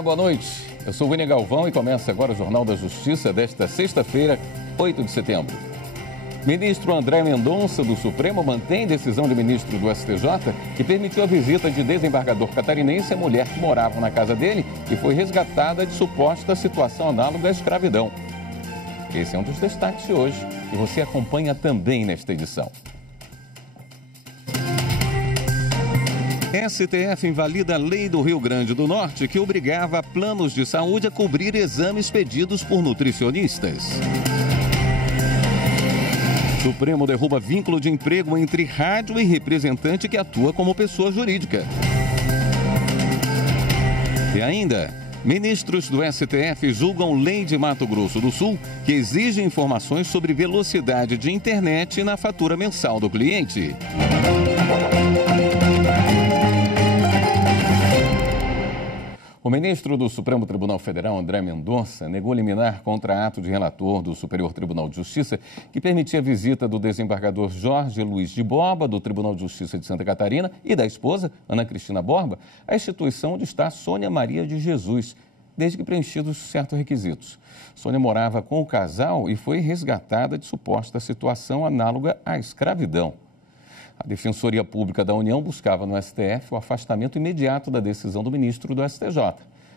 Olá, boa noite. Eu sou o William Galvão e começa agora o Jornal da Justiça desta sexta-feira, 8 de setembro. Ministro André Mendonça, do Supremo, mantém decisão de ministro do STJ que permitiu a visita de desembargador catarinense à mulher que morava na casa dele e foi resgatada de suposta situação análoga à escravidão. Esse é um dos destaques de hoje e você acompanha também nesta edição. STF invalida a lei do Rio Grande do Norte que obrigava planos de saúde a cobrir exames pedidos por nutricionistas. Supremo derruba vínculo de emprego entre rádio e representante que atua como pessoa jurídica. E ainda, ministros do STF julgam lei de Mato Grosso do Sul que exige informações sobre velocidade de internet na fatura mensal do cliente. O ministro do Supremo Tribunal Federal, André Mendonça, negou liminar contra ato de relator do Superior Tribunal de Justiça que permitia a visita do desembargador Jorge Luiz de Borba, do Tribunal de Justiça de Santa Catarina, e da esposa, Ana Cristina Borba, à instituição onde está Sônia Maria de Jesus, desde que preenchidos certos requisitos. Sônia morava com o casal e foi resgatada de suposta situação análoga à escravidão. A Defensoria Pública da União buscava no STF o afastamento imediato da decisão do ministro do STJ.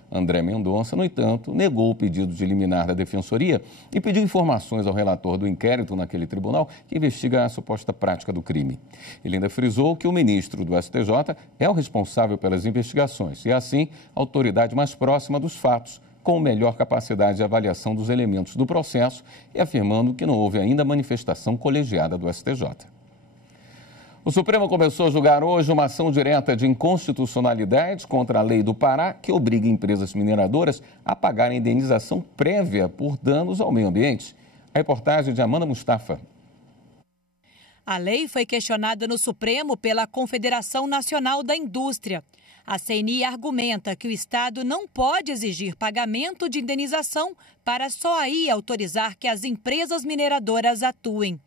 André Mendonça, no entanto, negou o pedido de liminar da Defensoria e pediu informações ao relator do inquérito naquele tribunal que investiga a suposta prática do crime. Ele ainda frisou que o ministro do STJ é o responsável pelas investigações e, assim, a autoridade mais próxima dos fatos, com melhor capacidade de avaliação dos elementos do processo e afirmando que não houve ainda manifestação colegiada do STJ. O Supremo começou a julgar hoje uma ação direta de inconstitucionalidade contra a lei do Pará que obriga empresas mineradoras a pagarem indenização prévia por danos ao meio ambiente. A reportagem de Amanda Mustafa. A lei foi questionada no Supremo pela Confederação Nacional da Indústria. A CNI argumenta que o Estado não pode exigir pagamento de indenização para só aí autorizar que as empresas mineradoras atuem.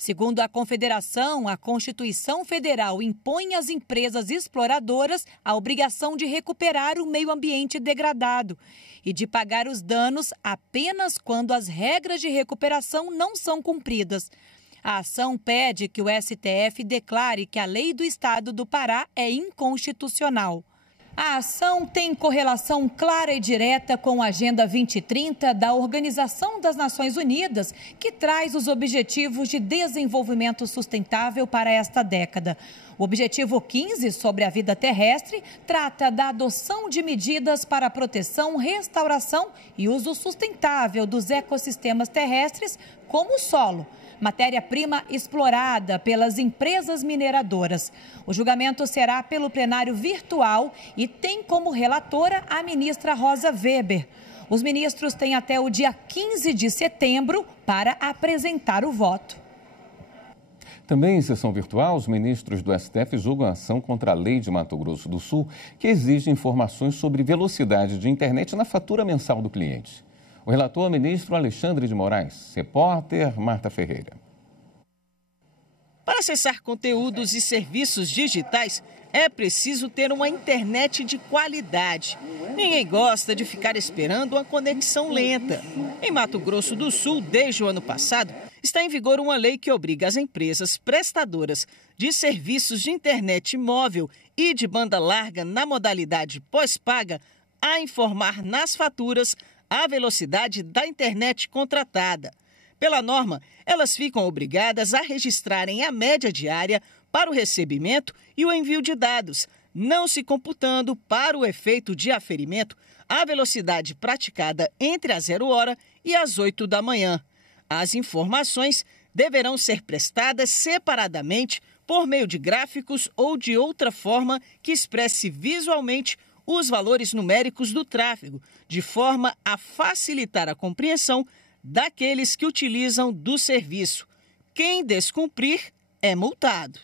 Segundo a Confederação, a Constituição Federal impõe às empresas exploradoras a obrigação de recuperar o meio ambiente degradado e de pagar os danos apenas quando as regras de recuperação não são cumpridas. A ação pede que o STF declare que a lei do Estado do Pará é inconstitucional. A ação tem correlação clara e direta com a Agenda 2030 da Organização das Nações Unidas, que traz os Objetivos de Desenvolvimento Sustentável para esta década. O Objetivo 15, sobre a vida terrestre, trata da adoção de medidas para a proteção, restauração e uso sustentável dos ecossistemas terrestres, como o solo, matéria-prima explorada pelas empresas mineradoras. O julgamento será pelo plenário virtual e tem como relatora a ministra Rosa Weber. Os ministros têm até o dia 15 de setembro para apresentar o voto. Também em sessão virtual, os ministros do STF julgam a ação contra a lei de Mato Grosso do Sul, que exige informações sobre velocidade de internet na fatura mensal do cliente. O relator é o ministro Alexandre de Moraes. Repórter Marta Ferreira. Para acessar conteúdos e serviços digitais, é preciso ter uma internet de qualidade. Ninguém gosta de ficar esperando uma conexão lenta. Em Mato Grosso do Sul, desde o ano passado, está em vigor uma lei que obriga as empresas prestadoras de serviços de internet móvel e de banda larga na modalidade pós-paga a informar nas faturas a velocidade da internet contratada. Pela norma, elas ficam obrigadas a registrarem a média diária para o recebimento e o envio de dados, não se computando para o efeito de aferimento a velocidade praticada entre a 0 hora e as 8 da manhã. As informações deverão ser prestadas separadamente por meio de gráficos ou de outra forma que expresse visualmente os valores numéricos do tráfego, de forma a facilitar a compreensão daqueles que utilizam do serviço. Quem descumprir é multado.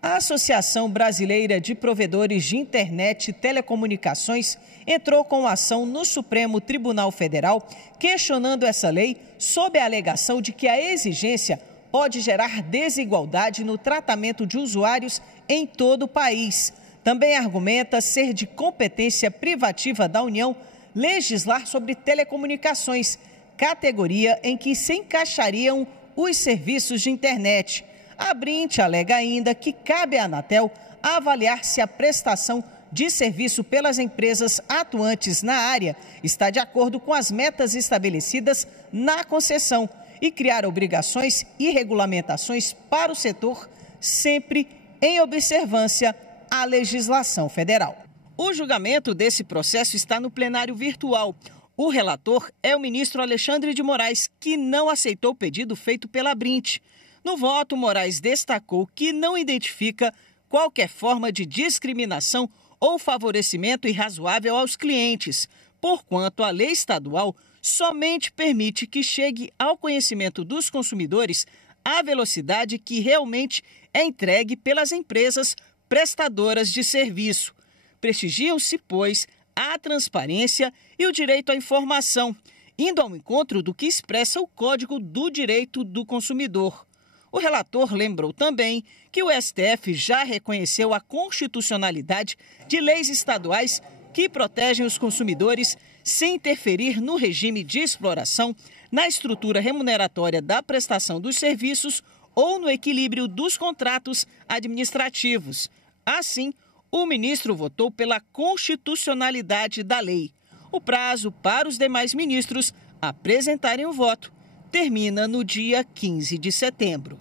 A Associação Brasileira de Provedores de Internet e Telecomunicações entrou com ação no Supremo Tribunal Federal questionando essa lei sob a alegação de que a exigência pode gerar desigualdade no tratamento de usuários em todo o país. Também argumenta ser de competência privativa da União legislar sobre telecomunicações, categoria em que se encaixariam os serviços de internet. A Brint alega ainda que cabe à Anatel avaliar se a prestação de serviço pelas empresas atuantes na área está de acordo com as metas estabelecidas na concessão e criar obrigações e regulamentações para o setor, sempre em observância à legislação federal. O julgamento desse processo está no plenário virtual. O relator é o ministro Alexandre de Moraes, que não aceitou o pedido feito pela Brint. No voto, Moraes destacou que não identifica qualquer forma de discriminação ou favorecimento irrazoável aos clientes, porquanto a lei estadual somente permite que chegue ao conhecimento dos consumidores a velocidade que realmente é entregue pelas empresas prestadoras de serviço. Prestigiam-se, pois, a transparência e o direito à informação, indo ao encontro do que expressa o Código do Direito do Consumidor. O relator lembrou também que o STF já reconheceu a constitucionalidade de leis estaduais que protegem os consumidores sem interferir no regime de exploração, na estrutura remuneratória da prestação dos serviços ou no equilíbrio dos contratos administrativos. Assim, o ministro votou pela constitucionalidade da lei. O prazo para os demais ministros apresentarem o voto termina no dia 15 de setembro.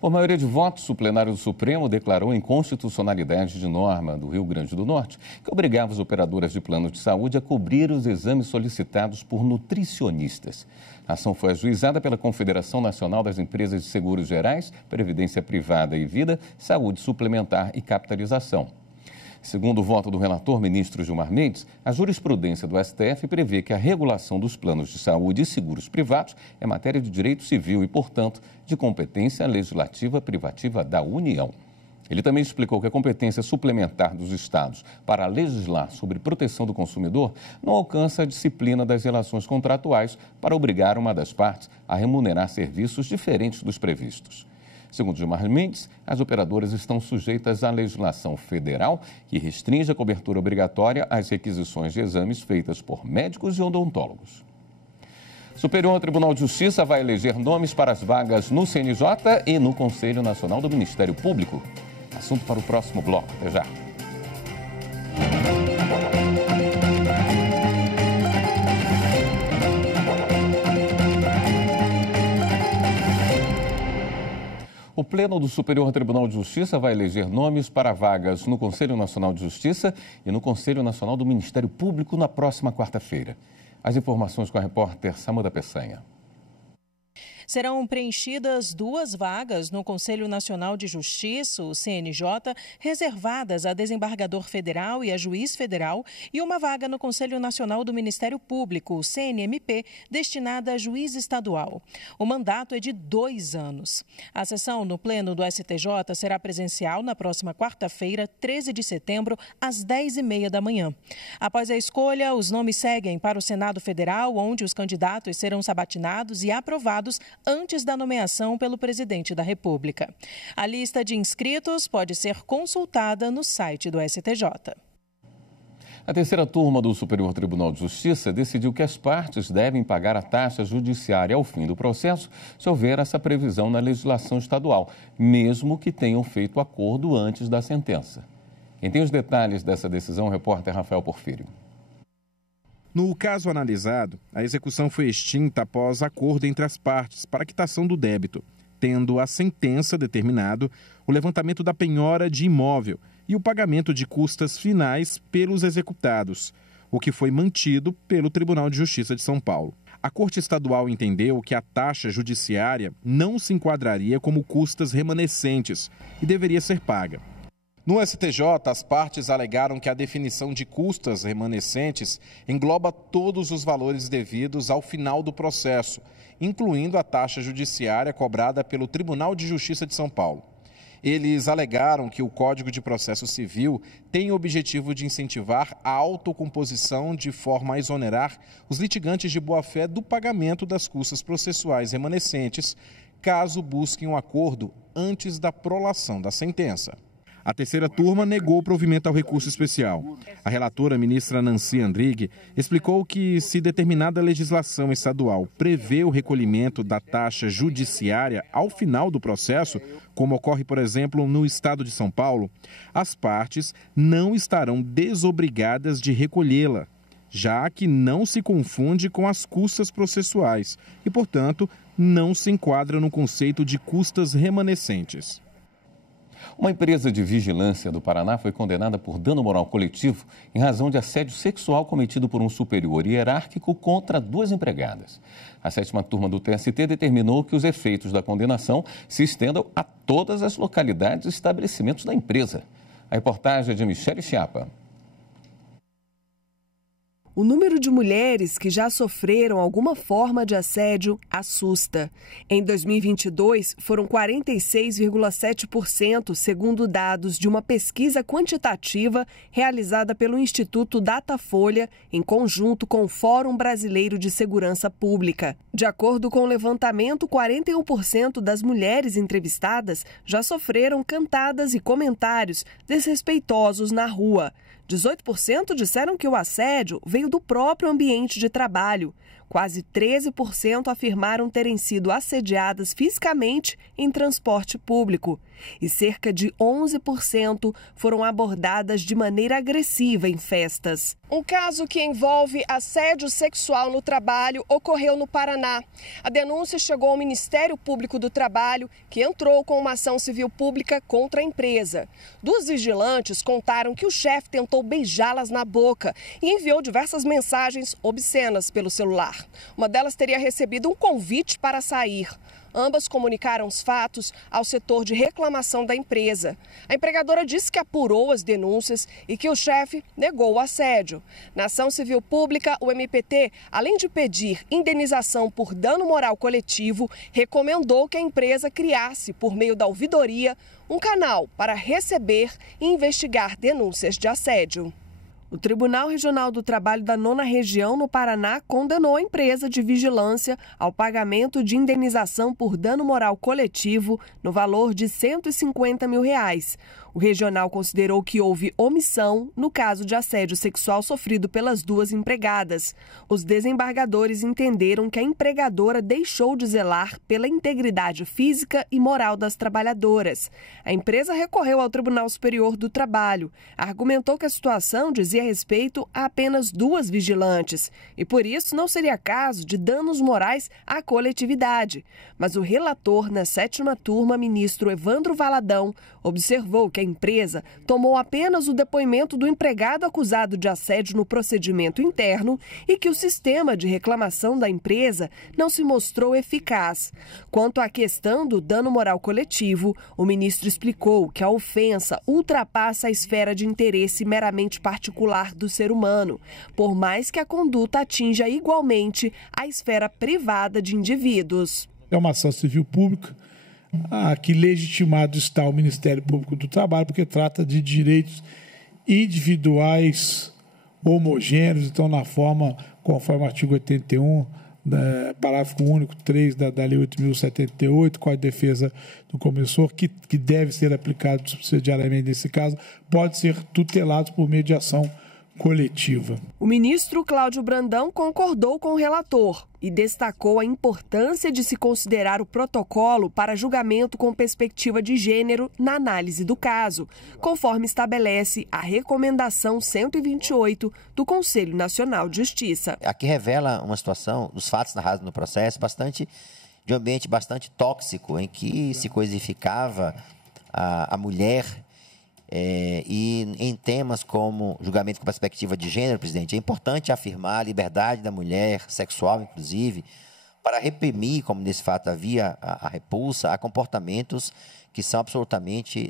Por maioria de votos, o plenário do Supremo declarou inconstitucionalidade de norma do Rio Grande do Norte, que obrigava as operadoras de plano de saúde a cobrir os exames solicitados por nutricionistas. A ação foi ajuizada pela Confederação Nacional das Empresas de Seguros Gerais, Previdência Privada e Vida, Saúde Suplementar e Capitalização. Segundo o voto do relator, ministro Gilmar Mendes, a jurisprudência do STF prevê que a regulação dos planos de saúde e seguros privados é matéria de direito civil e, portanto, de competência legislativa privativa da União. Ele também explicou que a competência suplementar dos estados para legislar sobre proteção do consumidor não alcança a disciplina das relações contratuais para obrigar uma das partes a remunerar serviços diferentes dos previstos. Segundo Gilmar Mendes, as operadoras estão sujeitas à legislação federal que restringe a cobertura obrigatória às requisições de exames feitas por médicos e odontólogos. O Superior Tribunal de Justiça vai eleger nomes para as vagas no CNJ e no Conselho Nacional do Ministério Público. Assunto para o próximo bloco. Até já. O Pleno do Superior Tribunal de Justiça vai eleger nomes para vagas no Conselho Nacional de Justiça e no Conselho Nacional do Ministério Público na próxima quarta-feira. As informações com a repórter Samanta Peçanha. Serão preenchidas 2 vagas no Conselho Nacional de Justiça, o CNJ, reservadas a desembargador federal e a juiz federal, e uma vaga no Conselho Nacional do Ministério Público, o CNMP, destinada a juiz estadual. O mandato é de 2 anos. A sessão no Pleno do STJ será presencial na próxima quarta-feira, 13 de setembro, às 10h30 da manhã. Após a escolha, os nomes seguem para o Senado Federal, onde os candidatos serão sabatinados e aprovados antes da nomeação pelo presidente da República. A lista de inscritos pode ser consultada no site do STJ. A terceira turma do Superior Tribunal de Justiça decidiu que as partes devem pagar a taxa judiciária ao fim do processo, se houver essa previsão na legislação estadual, mesmo que tenham feito acordo antes da sentença. Quem tem os detalhes dessa decisão é o repórter Rafael Porfírio. No caso analisado, a execução foi extinta após acordo entre as partes para a quitação do débito, tendo a sentença determinado o levantamento da penhora de imóvel e o pagamento de custas finais pelos executados, o que foi mantido pelo Tribunal de Justiça de São Paulo. A Corte Estadual entendeu que a taxa judiciária não se enquadraria como custas remanescentes e deveria ser paga. No STJ, as partes alegaram que a definição de custas remanescentes engloba todos os valores devidos ao final do processo, incluindo a taxa judiciária cobrada pelo Tribunal de Justiça de São Paulo. Eles alegaram que o Código de Processo Civil tem o objetivo de incentivar a autocomposição de forma a exonerar os litigantes de boa-fé do pagamento das custas processuais remanescentes, caso busquem um acordo antes da prolação da sentença. A terceira turma negou o provimento ao recurso especial. A relatora, ministra Nancy Andrighi, explicou que se determinada legislação estadual prevê o recolhimento da taxa judiciária ao final do processo, como ocorre, por exemplo, no estado de São Paulo, as partes não estarão desobrigadas de recolhê-la, já que não se confunde com as custas processuais e, portanto, não se enquadra no conceito de custas remanescentes. Uma empresa de vigilância do Paraná foi condenada por dano moral coletivo em razão de assédio sexual cometido por um superior hierárquico contra 2 empregadas. A 7ª turma do TST determinou que os efeitos da condenação se estendam a todas as localidades e estabelecimentos da empresa. A reportagem é de Michele Chiapa. O número de mulheres que já sofreram alguma forma de assédio assusta. Em 2022, foram 46,7%, segundo dados de uma pesquisa quantitativa realizada pelo Instituto Datafolha, em conjunto com o Fórum Brasileiro de Segurança Pública. De acordo com o levantamento, 41% das mulheres entrevistadas já sofreram cantadas e comentários desrespeitosos na rua. 18% disseram que o assédio veio do próprio ambiente de trabalho. Quase 13% afirmaram terem sido assediadas fisicamente em transporte público. E cerca de 11% foram abordadas de maneira agressiva em festas. Um caso que envolve assédio sexual no trabalho ocorreu no Paraná. A denúncia chegou ao Ministério Público do Trabalho, que entrou com uma ação civil pública contra a empresa. 2 vigilantes contaram que o chefe tentou beijá-las na boca e enviou diversas mensagens obscenas pelo celular. Uma delas teria recebido um convite para sair. Ambas comunicaram os fatos ao setor de reclamação da empresa. A empregadora disse que apurou as denúncias e que o chefe negou o assédio. Na ação civil pública, o MPT, além de pedir indenização por dano moral coletivo, recomendou que a empresa criasse, por meio da ouvidoria, um canal para receber e investigar denúncias de assédio. O Tribunal Regional do Trabalho da 9ª Região, no Paraná, condenou a empresa de vigilância ao pagamento de indenização por dano moral coletivo no valor de R$ 150 mil. O regional considerou que houve omissão no caso de assédio sexual sofrido pelas 2 empregadas. Os desembargadores entenderam que a empregadora deixou de zelar pela integridade física e moral das trabalhadoras. A empresa recorreu ao Tribunal Superior do Trabalho, argumentou que a situação dizia respeito a apenas 2 vigilantes e, por isso, não seria caso de danos morais à coletividade. Mas o relator na 7ª turma, ministro Evandro Valadão, observou que a empresa tomou apenas o depoimento do empregado acusado de assédio no procedimento interno e que o sistema de reclamação da empresa não se mostrou eficaz. Quanto à questão do dano moral coletivo, o ministro explicou que a ofensa ultrapassa a esfera de interesse meramente particular do ser humano, por mais que a conduta atinja igualmente a esfera privada de indivíduos. É uma ação civil pública. Que legitimado está o Ministério Público do Trabalho, porque trata de direitos individuais homogêneos, então na forma, conforme o artigo 81, parágrafo único 3 da Lei 8.078, Código de Defesa do Consumidor, que deve ser aplicado subsidiariamente nesse caso, pode ser tutelado por mediação coletiva. O ministro Cláudio Brandão concordou com o relator e destacou a importância de se considerar o protocolo para julgamento com perspectiva de gênero na análise do caso, conforme estabelece a Recomendação 128 do Conselho Nacional de Justiça. Aqui revela uma situação dos fatos narrados no processo de um ambiente bastante tóxico, em que se coisificava a mulher. E em temas como julgamento com perspectiva de gênero, presidente, é importante afirmar a liberdade da mulher, sexual inclusive, para reprimir, como nesse fato havia a repulsa, a comportamentos que são absolutamente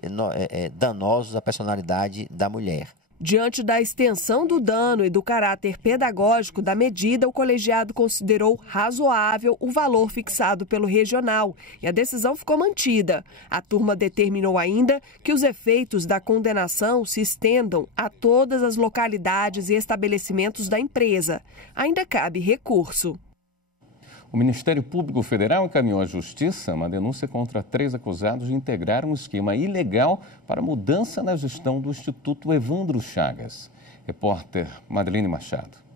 danosos à personalidade da mulher. Diante da extensão do dano e do caráter pedagógico da medida, o colegiado considerou razoável o valor fixado pelo regional e a decisão ficou mantida. A turma determinou ainda que os efeitos da condenação se estendam a todas as localidades e estabelecimentos da empresa. Ainda cabe recurso. O Ministério Público Federal encaminhou à Justiça uma denúncia contra 3 acusados de integrar um esquema ilegal para mudança na gestão do Instituto Evandro Chagas. Repórter Madeleine Machado.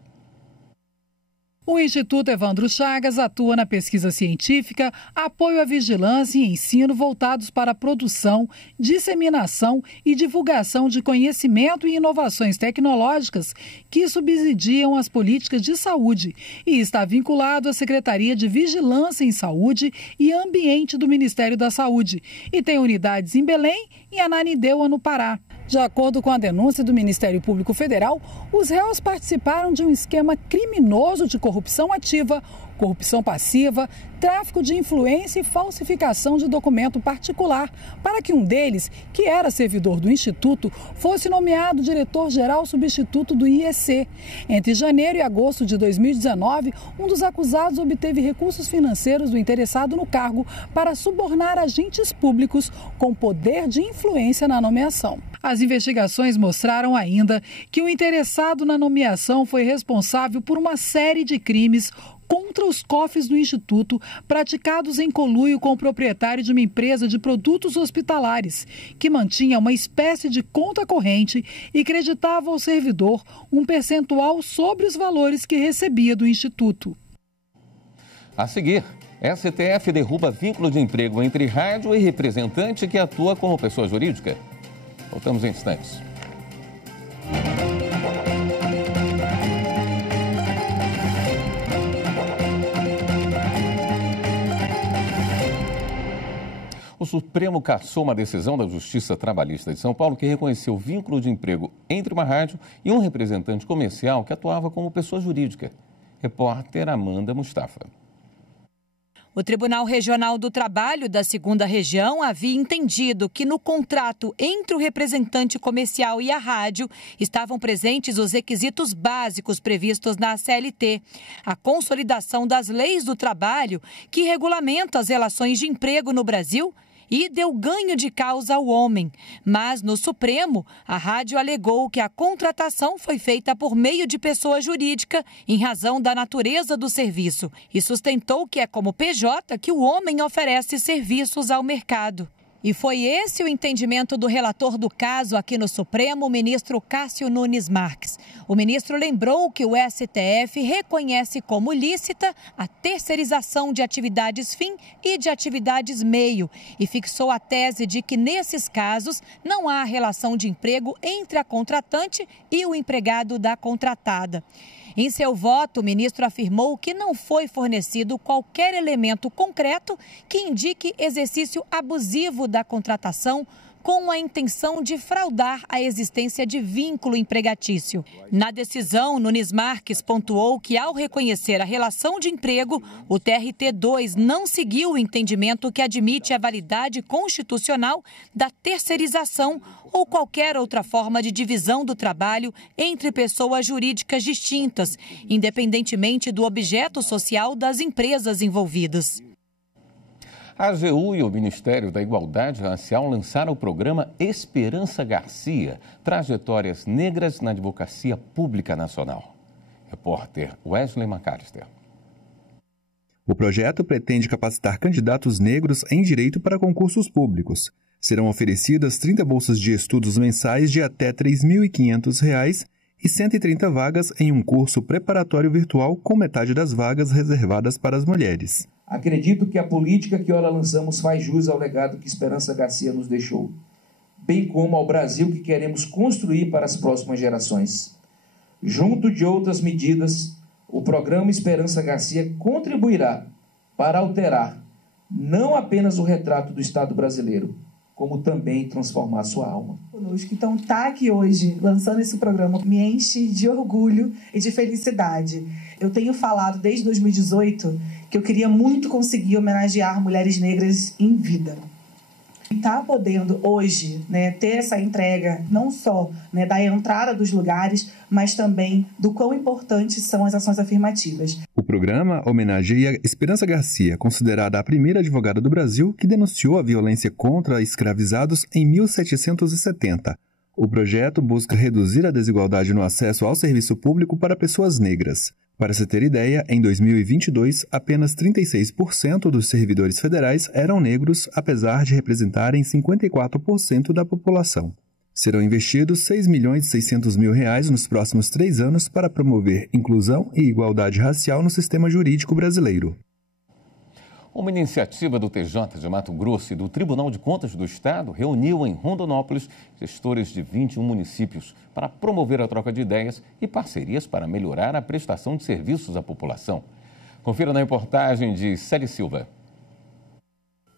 O Instituto Evandro Chagas atua na pesquisa científica, apoio à vigilância e ensino voltados para a produção, disseminação e divulgação de conhecimento e inovações tecnológicas que subsidiam as políticas de saúde e está vinculado à Secretaria de Vigilância em Saúde e Ambiente do Ministério da Saúde e tem unidades em Belém e Ananindeua, no Pará. De acordo com a denúncia do Ministério Público Federal, os réus participaram de um esquema criminoso de corrupção ativa, corrupção passiva, tráfico de influência e falsificação de documento particular, para que um deles, que era servidor do Instituto, fosse nomeado diretor-geral substituto do IEC. Entre janeiro e agosto de 2019, um dos acusados obteve recursos financeiros do interessado no cargo para subornar agentes públicos com poder de influência na nomeação. As investigações mostraram ainda que o interessado na nomeação foi responsável por uma série de crimes contra os cofres do Instituto, praticados em conluio com o proprietário de uma empresa de produtos hospitalares, que mantinha uma espécie de conta corrente e creditava ao servidor um percentual sobre os valores que recebia do Instituto. A seguir, STF derruba vínculo de emprego entre rádio e representante que atua como pessoa jurídica. Voltamos em instantes. O Supremo cassou uma decisão da Justiça Trabalhista de São Paulo que reconheceu o vínculo de emprego entre uma rádio e um representante comercial que atuava como pessoa jurídica. Repórter Amanda Mustafa. O Tribunal Regional do Trabalho da 2ª Região havia entendido que no contrato entre o representante comercial e a rádio estavam presentes os requisitos básicos previstos na CLT, a consolidação das leis do trabalho que regulamenta as relações de emprego no Brasil e deu ganho de causa ao homem. Mas, no Supremo, a rádio alegou que a contratação foi feita por meio de pessoa jurídica em razão da natureza do serviço e sustentou que é como PJ que o homem oferece serviços ao mercado. E foi esse o entendimento do relator do caso aqui no Supremo, o ministro Cássio Nunes Marques. O ministro lembrou que o STF reconhece como lícita a terceirização de atividades fim e de atividades meio e fixou a tese de que, nesses casos, não há relação de emprego entre a contratante e o empregado da contratada. Em seu voto, o ministro afirmou que não foi fornecido qualquer elemento concreto que indique exercício abusivo da contratação com a intenção de fraudar a existência de vínculo empregatício. Na decisão, Nunes Marques pontuou que, ao reconhecer a relação de emprego, o TRT2 não seguiu o entendimento que admite a validade constitucional da terceirização ou qualquer outra forma de divisão do trabalho entre pessoas jurídicas distintas, independentemente do objeto social das empresas envolvidas. A AGU e o Ministério da Igualdade Racial lançaram o programa Esperança Garcia, Trajetórias Negras na Advocacia Pública Nacional. Repórter Wesley McAllister. O projeto pretende capacitar candidatos negros em direito para concursos públicos. Serão oferecidas 30 bolsas de estudos mensais de até R$ 3.500 e 130 vagas em um curso preparatório virtual com metade das vagas reservadas para as mulheres. Acredito que a política que ora lançamos faz jus ao legado que Esperança Garcia nos deixou, bem como ao Brasil que queremos construir para as próximas gerações. Junto de outras medidas, o programa Esperança Garcia contribuirá para alterar não apenas o retrato do Estado brasileiro, como também transformar sua alma. Então, estar aqui hoje, lançando esse programa, me enche de orgulho e de felicidade. Eu tenho falado desde 2018 que eu queria muito conseguir homenagear mulheres negras em vida. Estar podendo hoje, ter essa entrega, não só da entrada dos lugares, mas também do quão importantes são as ações afirmativas. O programa homenageia Esperança Garcia, considerada a primeira advogada do Brasil que denunciou a violência contra escravizados em 1770. O projeto busca reduzir a desigualdade no acesso ao serviço público para pessoas negras. Para se ter ideia, em 2022, apenas 36% dos servidores federais eram negros, apesar de representarem 54% da população. Serão investidos R$ 6.600.000 nos próximos 3 anos para promover inclusão e igualdade racial no sistema jurídico brasileiro. Uma iniciativa do TJ de Mato Grosso e do Tribunal de Contas do Estado reuniu em Rondonópolis gestores de 21 municípios para promover a troca de ideias e parcerias para melhorar a prestação de serviços à população. Confira na reportagem de Célia Silva.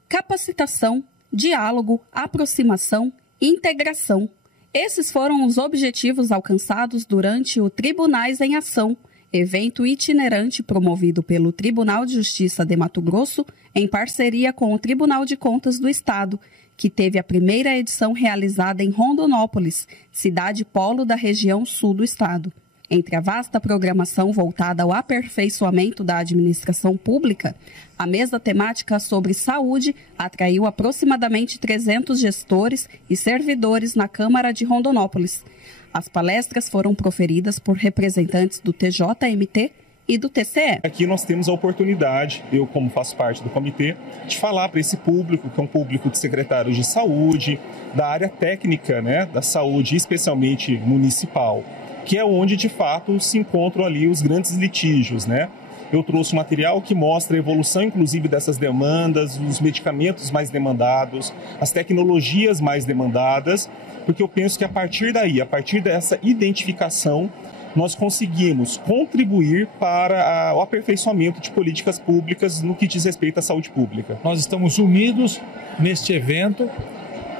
Capacitação, diálogo, aproximação, integração. Esses foram os objetivos alcançados durante o Tribunais em Ação, evento itinerante promovido pelo Tribunal de Justiça de Mato Grosso, em parceria com o Tribunal de Contas do Estado, que teve a primeira edição realizada em Rondonópolis, cidade polo da região sul do estado. Entre a vasta programação voltada ao aperfeiçoamento da administração pública, a mesa temática sobre saúde atraiu aproximadamente 300 gestores e servidores na Câmara de Rondonópolis. As palestras foram proferidas por representantes do TJMT e do TCE. Aqui nós temos a oportunidade, eu como faço parte do comitê, de falar para esse público, que é um público de secretários de saúde, da área técnica, da saúde, especialmente municipal, que é onde de fato se encontram ali os grandes litígios, Eu trouxe um material que mostra a evolução, inclusive, dessas demandas, os medicamentos mais demandados, as tecnologias mais demandadas, porque eu penso que a partir daí, a partir dessa identificação, nós conseguimos contribuir para o aperfeiçoamento de políticas públicas no que diz respeito à saúde pública. Nós estamos unidos neste evento,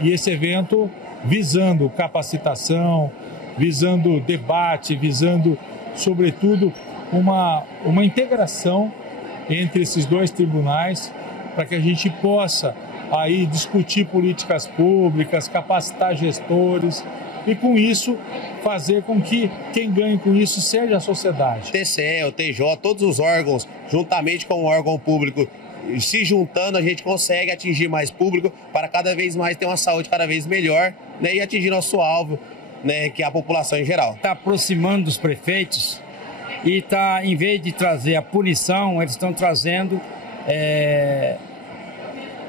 e esse evento visando capacitação, visando debate, visando, sobretudo, uma integração entre esses dois tribunais para que a gente possa aí discutir políticas públicas, capacitar gestores e, com isso, fazer com que quem ganhe com isso seja a sociedade. O TCE, o TJ, todos os órgãos, juntamente com o órgão público, se juntando, a gente consegue atingir mais público para cada vez mais ter uma saúde cada vez melhor, e atingir nosso alvo, que é a população em geral. Está aproximando dos prefeitos e está, em vez de trazer a punição, eles estão trazendo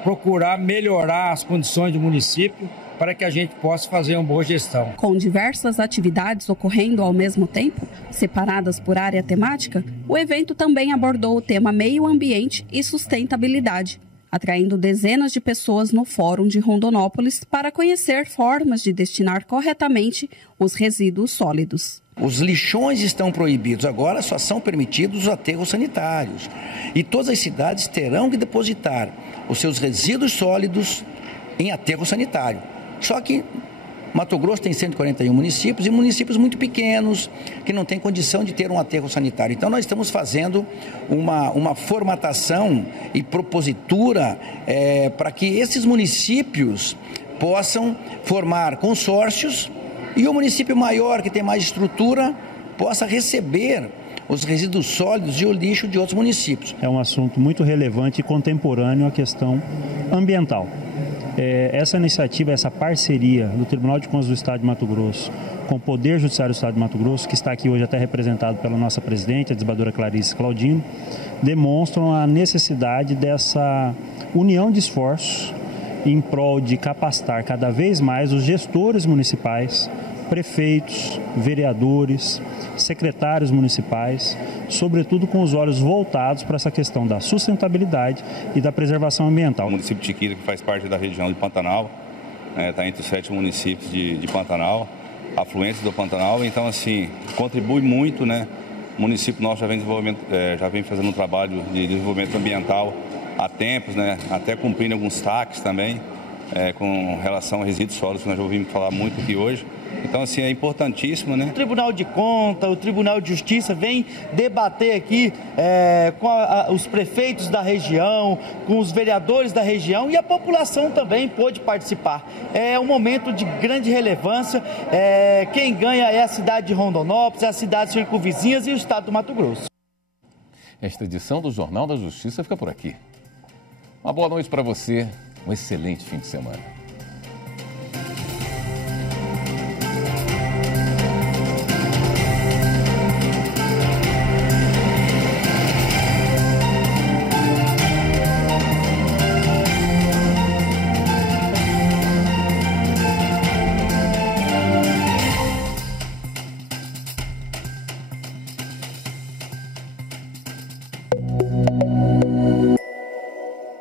procurar melhorar as condições do município para que a gente possa fazer uma boa gestão. Com diversas atividades ocorrendo ao mesmo tempo, separadas por área temática, o evento também abordou o tema meio ambiente e sustentabilidade, atraindo dezenas de pessoas no Fórum de Rondonópolis para conhecer formas de destinar corretamente os resíduos sólidos. Os lixões estão proibidos, agora só são permitidos os aterros sanitários. E todas as cidades terão que depositar os seus resíduos sólidos em aterro sanitário. Só que Mato Grosso tem 141 municípios e municípios muito pequenos que não têm condição de ter um aterro sanitário. Então nós estamos fazendo uma formatação e propositura para que esses municípios possam formar consórcios e o município maior, que tem mais estrutura, possa receber os resíduos sólidos e o lixo de outros municípios. É um assunto muito relevante e contemporâneo à questão ambiental. Essa iniciativa, essa parceria do Tribunal de Contas do Estado de Mato Grosso com o Poder Judiciário do Estado de Mato Grosso, que está aqui hoje até representado pela nossa presidente, a desembargadora Clarice Claudino, demonstram a necessidade dessa união de esforços em prol de capacitar cada vez mais os gestores municipais, prefeitos, vereadores, secretários municipais, sobretudo com os olhos voltados para essa questão da sustentabilidade e da preservação ambiental. O município de Tiquira, que faz parte da região de Pantanal, está entre os 7 municípios de Pantanal, afluentes do Pantanal, então assim, contribui muito, O município nosso já vem fazendo um trabalho de desenvolvimento ambiental há tempos, Até cumprindo alguns TACs também, com relação a resíduos sólidos, que nós já ouvimos falar muito aqui hoje. Então, assim, é importantíssimo, O Tribunal de Contas, o Tribunal de Justiça vem debater aqui com os prefeitos da região, com os vereadores da região e a população também pôde participar. É um momento de grande relevância. Quem ganha é a cidade de Rondonópolis, as cidades circunvizinhas e o estado do Mato Grosso. Esta edição do Jornal da Justiça fica por aqui. Uma boa noite para você, um excelente fim de semana. Obrigado.